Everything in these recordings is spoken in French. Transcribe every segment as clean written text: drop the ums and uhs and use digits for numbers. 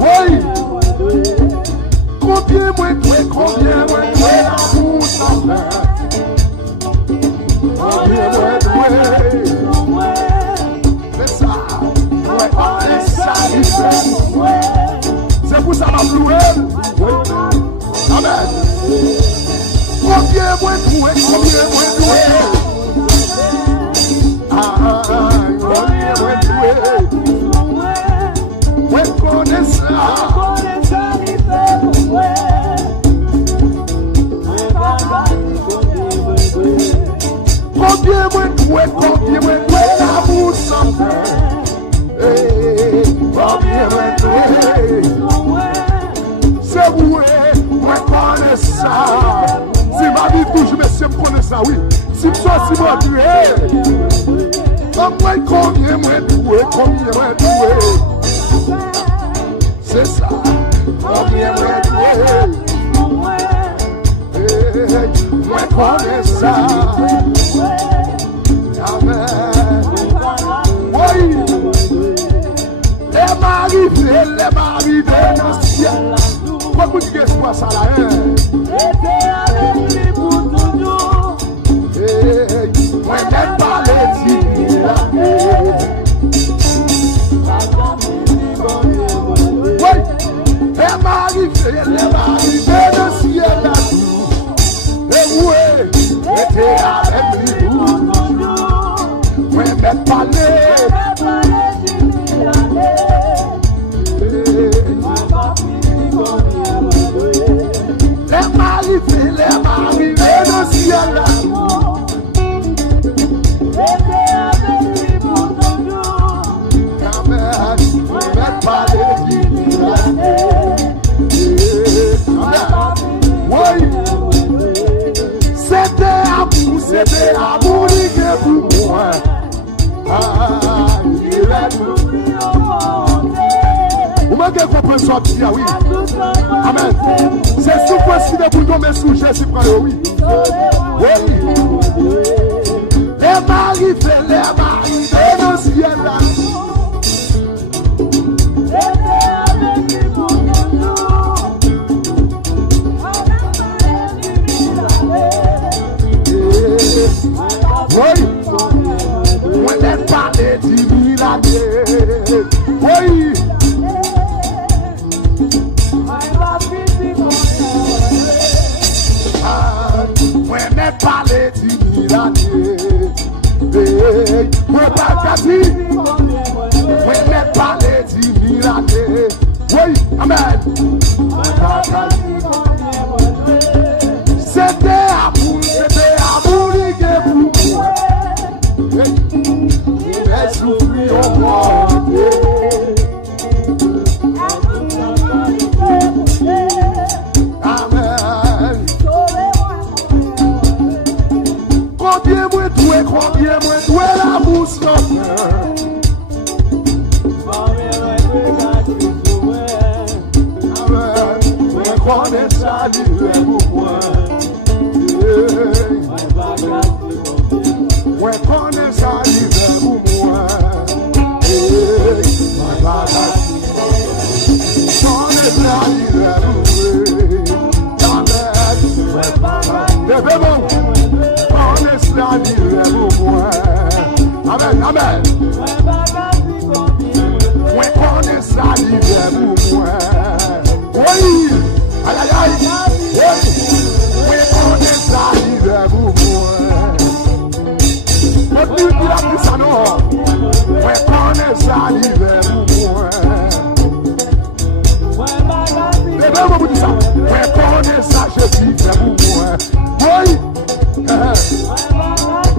Oui. Combien moins doué l'amour ça fait. Combien moins doué. C'est ça. Ouais, c'est ça il fait. C'est pour ça m'a loué. Amen. Combien moins doué. Combien moins doué. Ouais, connais ça. Combien moins doué l'amour sans fin. Combien moins doué. C'est vrai, moi connais ça. Si ma vie touche, monsieur me connaît ça, oui. Si je suis si moi tué. Combien moins doué. C'est ça. Combien moins doué. Moi connais ça. Amen. Oui. Les maris dans le ciel. Pourquoi vous dites que ça là? Moi n'aime pas les idées. Oui. Les maris dans le ciel. Et oui. Était avec lui. Moi n'aime pas les. Les maris dans le ciel. C'était amour qui est pour moi. Il est vous manquez de comprendre ça, oui. Amen. C'est sous quoi si vous tombez sous Jésus, oui. Oui. Les maris dans le ciel. Oui, on n'est pas les 10 000 années. Oui, on n'est pas les 10 000 années. On n'est pas les 10 000 années. Oui, amen. C'était amour qui est pour moi. Il est souffri au monde. Amen. Combien moins doué l'amour sans fin. Amen. On connaît ça, il est pour moi. Ouais, connais ça, il est pour moi. Connais ça, il est pour moi. Connais ça, il est pour moi. Amen, amen. Ouais, connais ça, il est pour moi. Oui, aïe, aïe, aïe. Ouais, connais ça, il est pour moi. Dieu dit la vie ça non. Ouais, connais ça, il est pour moi. Les deux vous disent ça. Ouais, connais ça, Jésus est pour moi. Oui.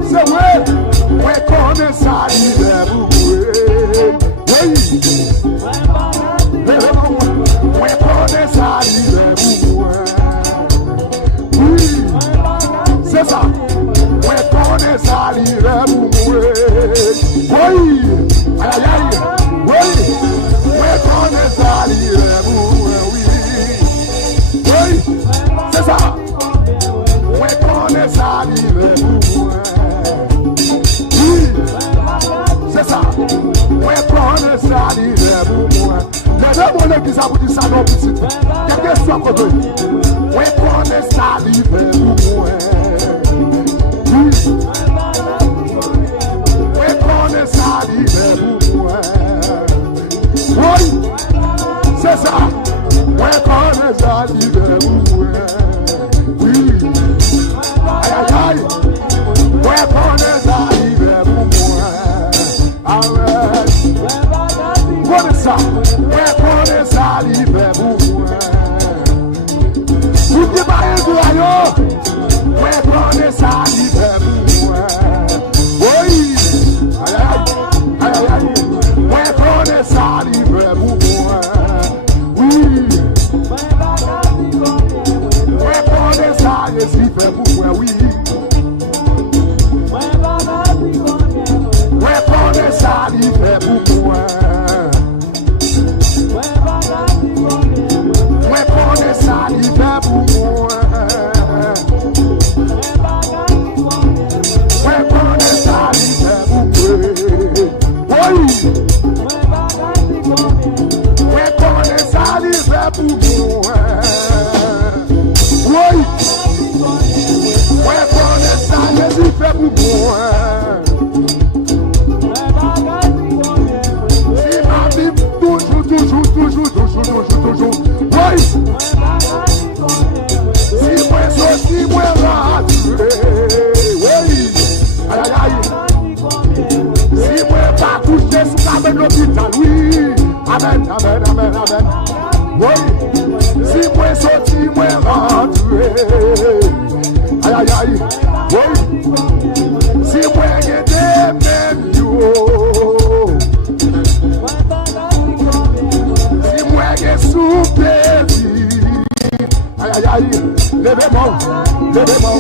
C'est vrai. Ouais, connais ça, il est pour moi. Oui. Ouais, connais ça, il est pour moi. Oui. C'est ça. Ouais, connais ça, il est pour moi. Oui, aïe aïe aïe, oui, ouais, connais ça, il est pour moi, oui, oui, c'est ça, ouais, connais ça, il est pour moi, oui, c'est ça, ouais, connais ça, il est pour moi. Les deux mots qui ça vous dit ça non petit. Quelle question qu'on donne? Oui, connais ça, il est pour moi. Oui, connais ça, il est pour moi. Oui, c'est ça. Oui, connais ça, il est pour moi. Oui. Aïe, aïe, aïe. Oui, connais ça, il est pour moi. Arrête. Connais ça. Oui, connais ça, il est pour moi. Vous dites pas un joyau. Oui, connais ça, il est pour moi. Oui. Aïe, aïe, aïe, aïe. Oui, connais ça, il est pour moi. Oui. Oui, connais ça, il est pour moi. Oui. Oui, connais ça, il est pour moi. Oui, connais ça, il est pour moi. Oui, connais ça, il est pour moi. Oui. Oui, connais ça, il est pour moi. Oui. Oui, connais ça, il est pour moi. Toujours. Oui. Si moi sorti, moi raturé. Oui. Aïe, aïe, aïe. Si moi pas couché sous la l'hôpital, oui. Amen, amen, amen, amen. Oui. Si moi sorti, moi raturé. Aïe, aïe, aïe. Oui. Si moi j'ai même yo. Sous plaisir. Aïe aïe aïe. Levez-moi. Levez-moi.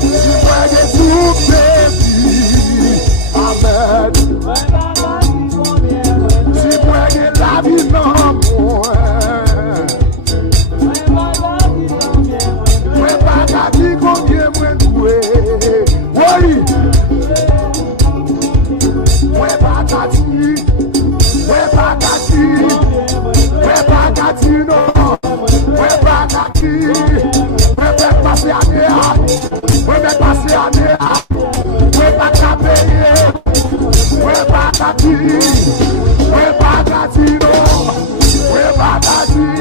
Si moi j'ai sous plaisir. Amen. Si moi j'ai la vie dans moi. Moi pas qu'à dire combien moi doué. Oui. Moi pas qu'à dire. Moi pas qu'à dire. Latino, we're back at you. We're back past the idea. We're back past the idea. We're back at you. We're back at you. We're back at you. We're back at you.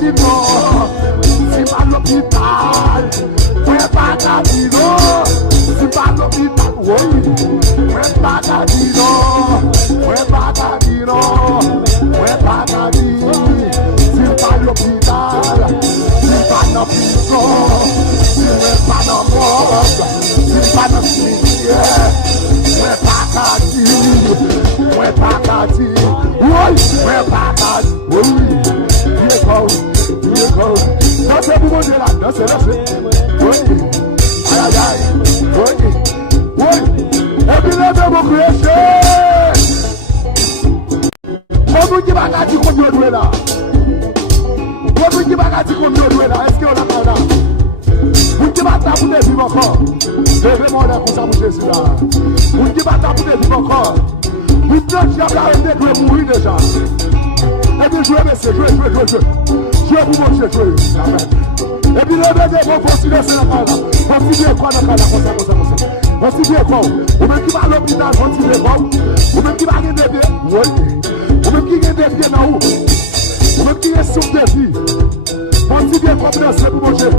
Diego. We're back at you. We're back at you. We're back at you. We're back at you. We're back at you. We're ouais, pas qu'à dire. Oui, ouais, pas qu'à dire. Oui, il est comme. Dansez pour mon Dieu là, dansez. Oui, aïe, aïe, oui. Et puis levez mon créché. Comment qui va dire qu'on doit jouer là? Comment qui va dire qu'on doit jouer là? Est-ce qu'on l'a pas là? Vous qui va taper vivre encore? Levez-moi là pour ça, mon Jésus là. Vous qui va taper vivre encore? Vous qui va arrêter de mourir déjà. Et puis jouez, messieurs, jouez. Jouez pour mon Dieu, jouez. Amen. Et puis levez des mots, continuez sur la parole. Continuez quoi dans la parole, comme ça. Continuez quoi? Ou même qui va à l'hôpital, continuez quoi? Ou même qui va gagner des pieds, oui. Ou même qui gagne des pieds dans où? Ou même qui est sur des vies. Continuez comme dans ce pour mon Dieu.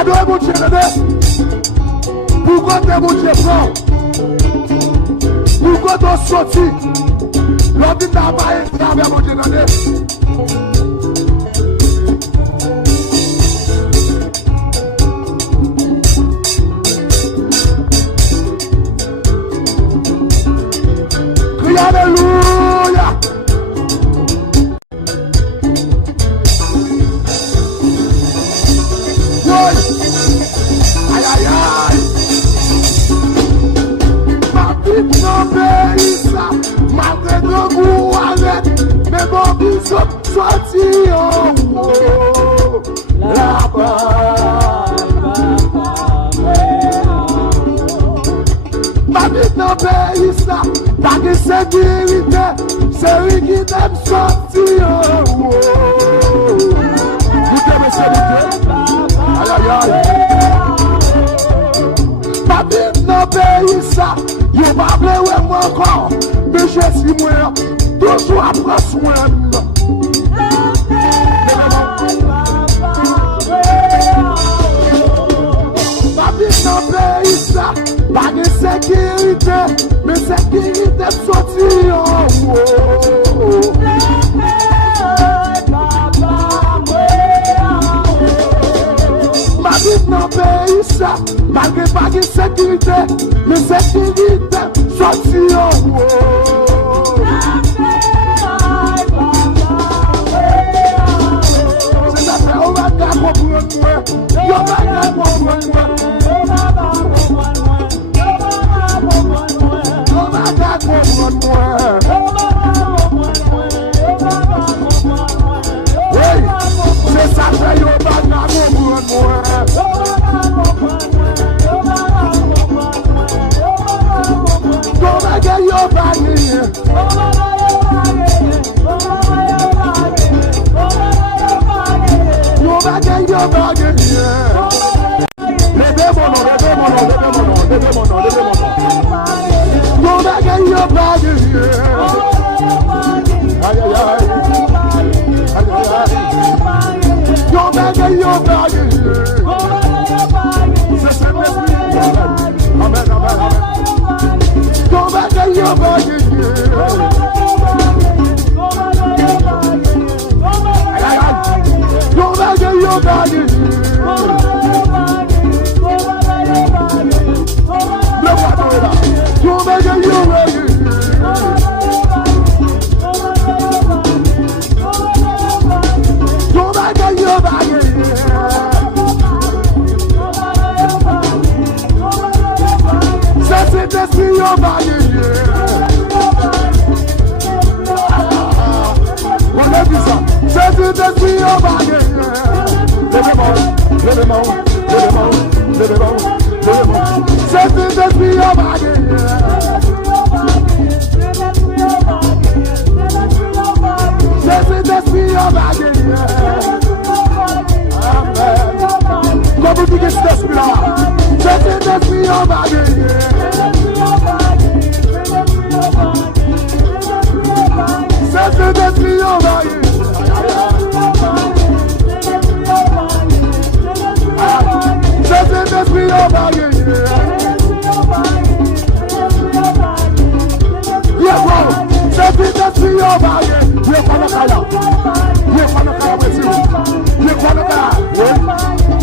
Adorez mon Dieu, pourquoi t'es mon Dieu fort? Pourquoi t'es sorti? L'homme dit t'as pas été avec mon Dieu dans le crie alléluia. Malgré le goût avec, mais mon bisou sorti en haut. Là-bas, ma vie dans le pays, ça, pas de sécurité, c'est lui qui t'aime sorti en haut. Vous devez sécurité. Aïe, aïe, aïe. Ma vie dans le pays, ça, il va pas moi encore. Mais je suis moi, toujours à prendre soin. Ma vie dans le pays, ça, pas de sécurité, mais sécurité sortie en haut. Ma vie dans le pays, ça, pas de sécurité, mais sécurité sortie en haut.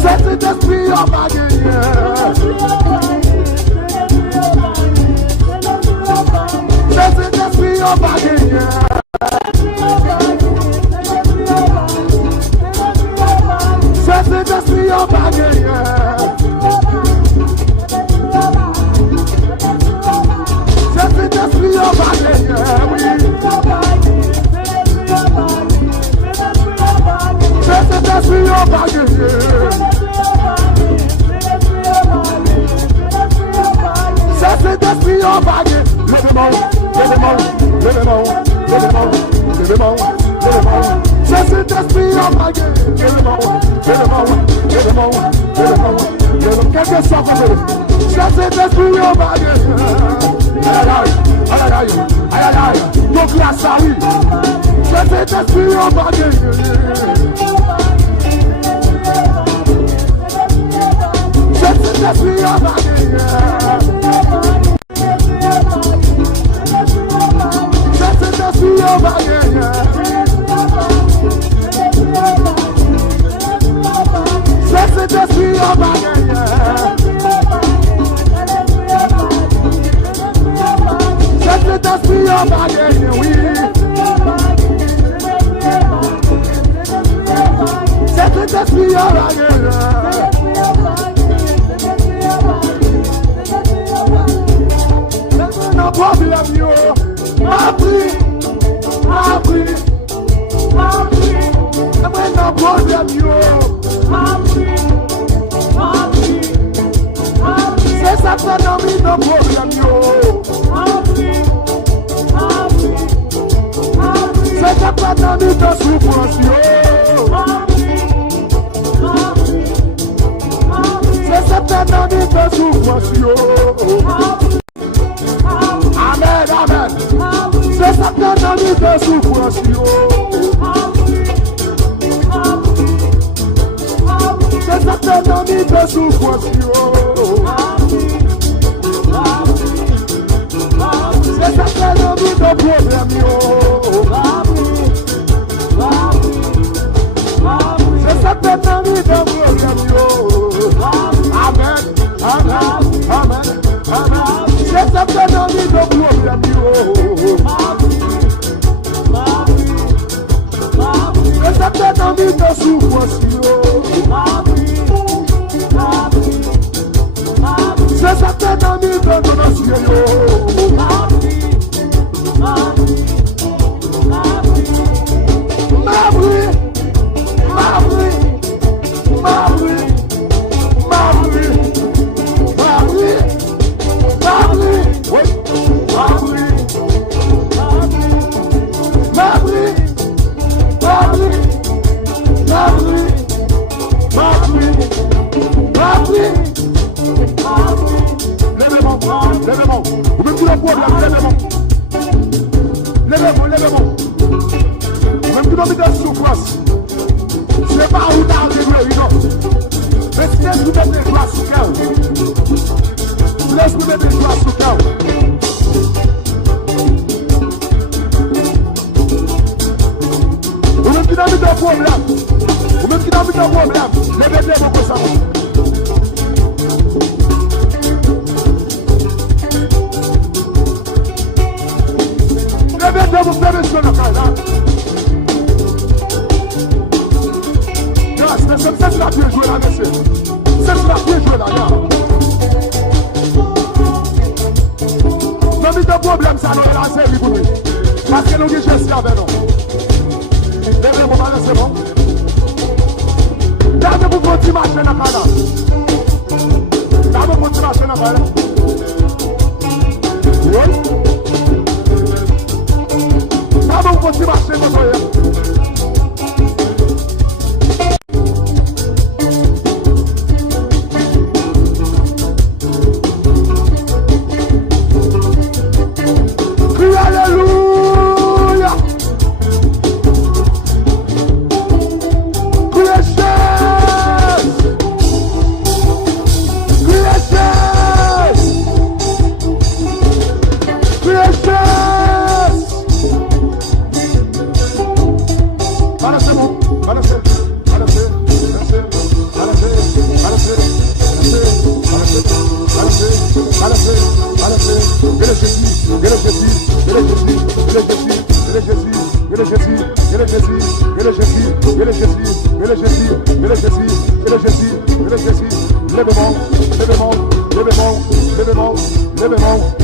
Set it on va gagner. Saint-Esprit, on va gagner. Saint-Esprit, on va gagner. Saint-Esprit, on va gagner. Saint-Esprit, on va gagner. Saint-Esprit, on va gagner. Levez-moi, levez-moi, levez-moi, levez-moi, levez-moi, levez-moi. Saint-Esprit, on va gagner. Levez-moi, levez-moi, levez-moi, levez-moi, levez-moi. Quelqu'un soit comme Saint-Esprit, on va gagner. Aïe, aïe, aïe, aïe, aïe, aïe. Donc la salut. Saint-Esprit, on va gagner. Saint-Esprit, on va gagner. Saint-Esprit, on va gagner. Saint-Esprit, on va gagner. Saint-Esprit, on va gagner, oui. Saint-Esprit, on va gagner. Non problème yo, appris, appris, appris. Non problème yo, appris, appris, appris. C'est ça que non mi non problème yo, appris, appris, appris. C'est ça que non mi non souffrance yo, appris, appris, appris. C'est ça que non mi non souffrance yo. Amen, amen. C'est ça que dans les deux souffrances. C'est ça que dans les deux souffrances. C'est ça que dans les deux problèmes. C'est ça que dans les deux problèmes. Amen, amen, amen, amen. C'est ça que dans les deux problèmes. C'est ça que dans les deux souffrances. C'est ça que dans les deux donations. Levez-moi, vous mettez le problème, levez-moi. Levez-moi, levez-moi. Même si vous mettez la souffrance, c'est pas où t'as arrivé, non. Mais si laisse-vous mettre les glaces sous cœur. Laisse-vous mettre les glaces sous cœur. Vous mettez dans le problème. Vous mettez dans le problème. Levez-moi comme ça. Vous faites sur le cas là. C'est la pied joué là, monsieur. C'est la pied joué là. Non, mais le problème, ça nous est la série pour nous. Parce que nous disons gestion avec nous. Levez-moi, c'est bon. D'abord, vous continuez à marcher dans le cas là. D'abord, vous continuez à marcher dans le cas là. Oui. Vamos continuar sendo amanhã. Aleluia!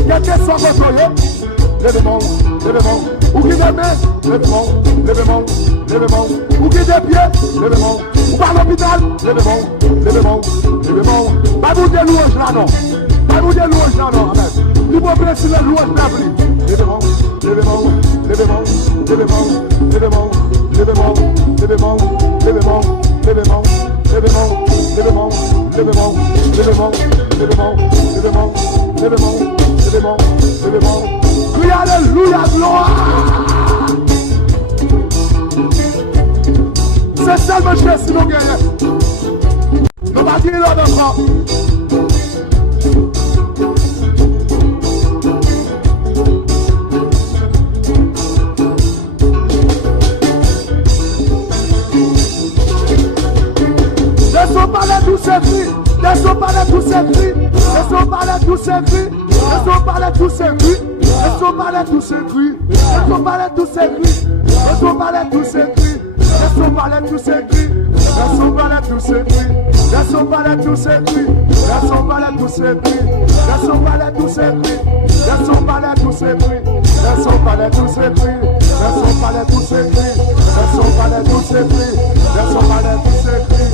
Quel que soit votre soyez, levez-moi, ou qui des mains, levez-moi, ou qui des pieds, levez-moi, ou par l'hôpital, levez-moi, pas vous des louanges là non, amen. Libre plein sur les louanges d'avenir, levez-moi, crie alléluia, gloire. C'est seulement Jésus nous gagne. Nous va dire l'autre encore. Laissons parler tous ces cris. Laissons parler tous ces cris. Laissons parler tous ces cris. Laissons parler tous ces cris. Laissons parler tous ces cris. Laissons parler tous ces cris. Laissons parler tous ces cris. Laissons parler tous ces cris. Laissons parler tous ces cris. Laissons parler tous ces cris. Laissons parler tous ces cris. Laissons parler tous ces cris. Laissons parler tous ces cris. Laissons parler tous ces cris. Laissons parler tous ces cris. Laissons parler tous ces cris. Laissons parler tous ces cris.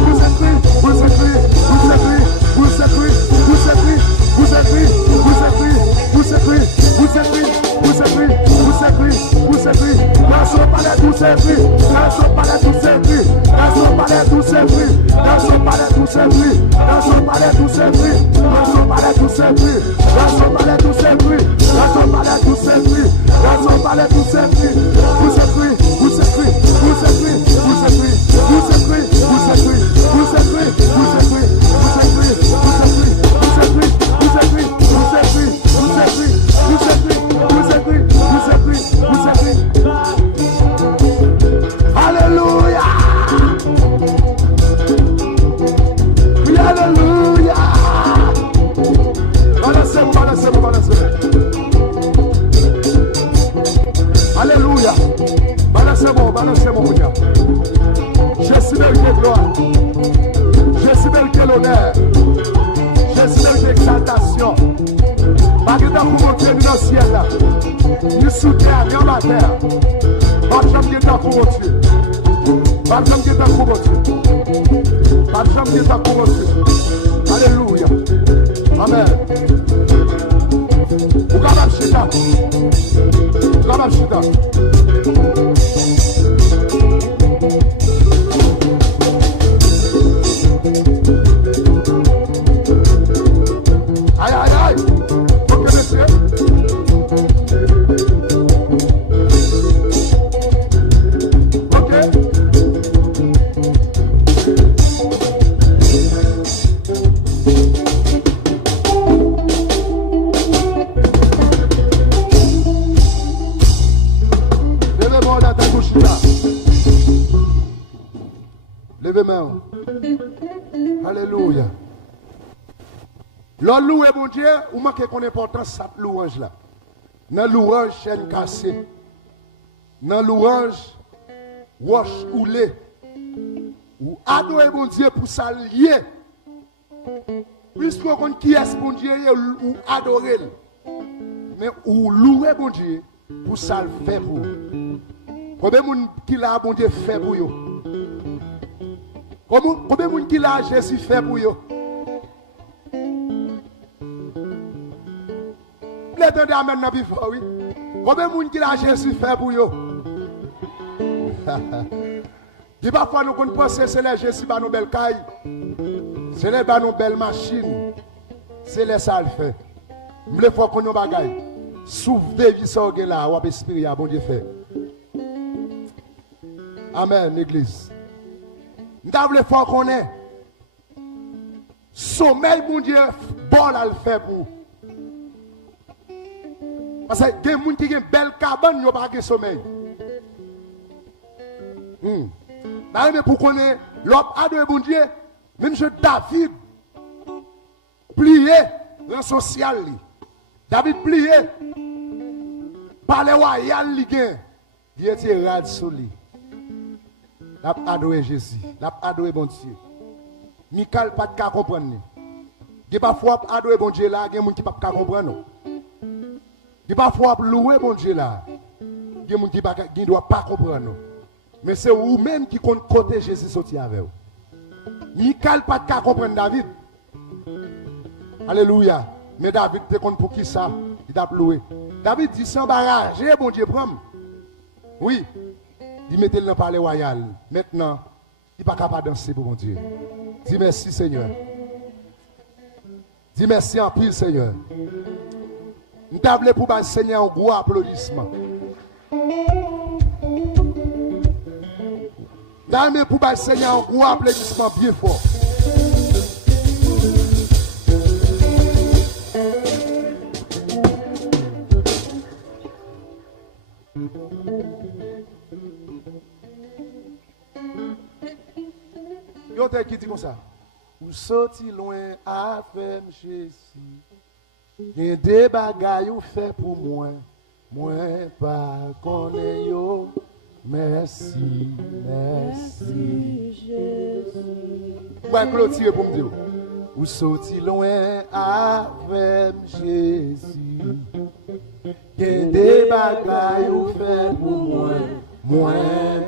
Vous écrivez, vous écrivez, vous écrivez, vous écrivez, vous écrivez, vous écrivez, vous écrivez, vous écrivez, vous écrivez, vous écrivez, vous écrivez, vous écrivez. Laissons parler tous ces cris. Laissons parler tous ces cris. Laissons parler tous ces cris. Laissons parler tous ces cris. Laissons parler tous ces cris. Laissons parler tous ces cris. Laissons parler tous ces cris. Laissons parler tous ces cris. Laissons parler tous ces cris. Vous écrivez, vous écrivez, vous écrivez, vous écrivez, vous écrivez, vous écrivez. Vous écrivez, vous écrivez, vous écrivez, vous écrivez, vous écrivez, vous écrivez, vous écrivez, vous écrivez, vous écrivez, vous écrivez, vous écrivez, vous écrivez. Alléluia. Oui, alléluia. Balancez-vous, balancez-vous, balancez-vous. Alléluia. Balancez-vous, balancez-vous, mon Dieu. Jésus mérite gloire. Jésus mérite l'honneur. Jésus mérite l'exaltation. Pas que t'as pour monter dans le ciel là. Ni sous terre, ni en bas terre. Pas de chambre qui est pour monter. Pas de chambre qui est pour monter. Pas de chambre qui est pour monter. Alléluia. Amen. Vous capable chita. Vous capable chita. Aïe, aïe, aïe. Ok, monsieur. Ok. Levez-moi la tête au chita. Levez-moi. Alléluia. L'on loue bon Dieu, ou manque qu'on importance cette louange là. Dans louange chaîne cassée. Dans louange roche coulée. Ou adorer bon Dieu pour ça lier. Plus qu'on qui est bon Dieu ou adorer. Mais ou louer bon Dieu pour ça le faire pour. Combien de monde qui l'a bon Dieu fait pour yo? Combien de monde qui l'a Jésus fait pour yo? L'attendez à maintenant, oui. Combien de monde qui l'a Jésus fait pour vous? Il va falloir nous penser que c'est les Jésus qui nous belles cailles. C'est les nos belles machines. C'est les ça le fait. Je veux qu'on nous bagaille. Souffle de vie ça là, ou esprit à bon Dieu fait. Amen, l'église. Nous devons faire qu'on est. Sommeil, mon Dieu, bon à le faire pour. Parce que il y a des gens qui ont une belle cabane, ils n'ont pas de sommeil. Mais pour qu'on ait l'homme adoré bon Dieu, même M. David, plié dans le social. David plié par les royales, il était rad sur lui. Il a adoré Jésus, il a adoré bon Dieu. Michael pas de comprendre. Il y a parfois adorer bon Dieu là, il y a des gens qui ne peuvent pas comprendre. Il y a parfois louer bon Dieu là, il y a des gens qui ne doivent pas comprendre. Mais c'est vous-même qui compte côté Jésus sorti avec vous. Michael pas de comprendre David. Alléluia. Mais David te compte pour qui ça? Il t'a loué. David dit sans barrage, bon Dieu prend. Oui. Il mettait dans le palais royal. Maintenant, il n'est pas capable de danser pour mon Dieu. Dis merci Seigneur. Dis merci en pile Seigneur. Nous t'appelons pour le Seigneur un gros applaudissement. Nous pour le Seigneur un gros applaudissement bien fort. Yo t'es qui dit comme ça? Ou sorti loin avec Jésus. Il y a des bagailles ou fait pour moi. Moi pas connais yo. Merci, merci Jésus. Ouais, clôturer pour me dire. Ou sorti loin avec Jésus. Il y a des bagailles ou fait pour moi. Moi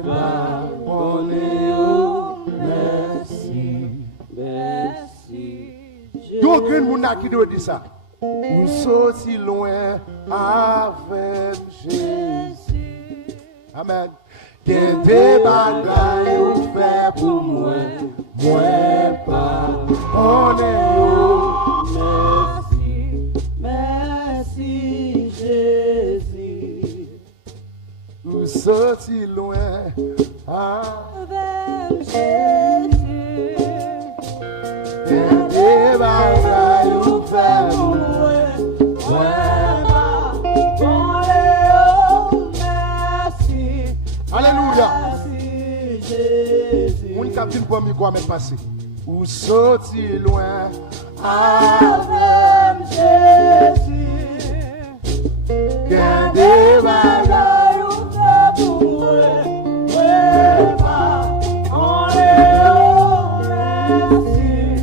pas connais yo. Merci, merci. Il y a aucun monde qui doit dire ça. Ou sorti loin avec Jésus. Amen. Qu'il des bagailles ou fait pour moi, moi pas. On est merci, merci Jésus. Ou sorti loin avec Jésus. Qu'il des bagailles ou fait pour moi, moi pas. On est Alléluia. Mon capitaine pour me quoi même passer. Ou sorti loin avec Jésus. Qu'un des bagailles ou fait pour moi. On est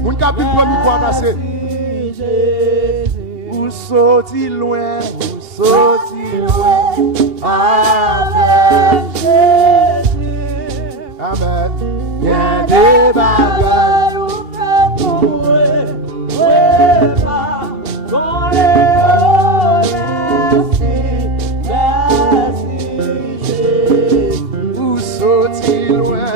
mon capitaine pour me quoi passer. Ou sorti loin, ou sorti loin avec Jésus. Amen. Il y a des bagailles ou fait pour moi. On est merci Jésus. Ou sorti loin.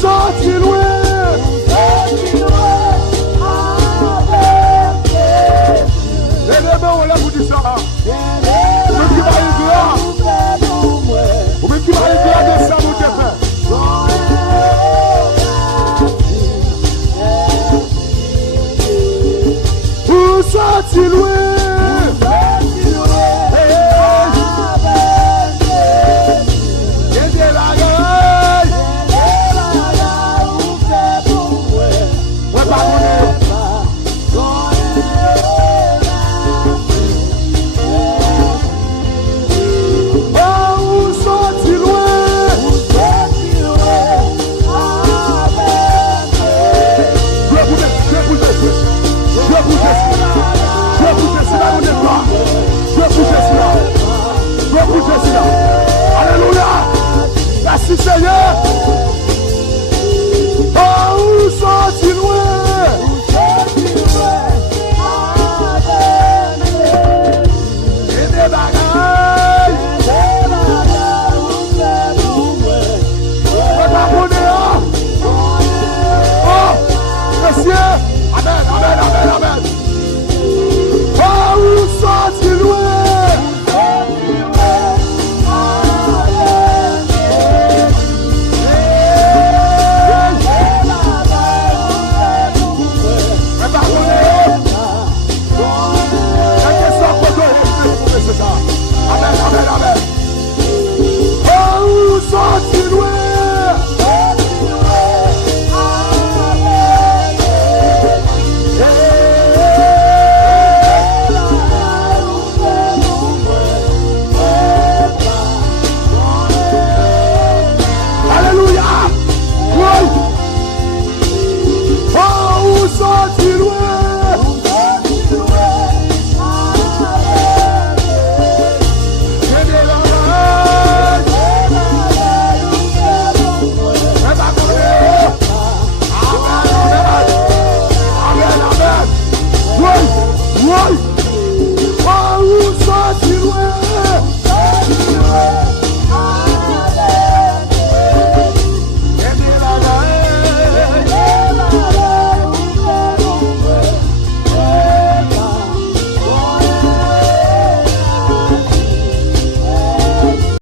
Sorti loin. si loin.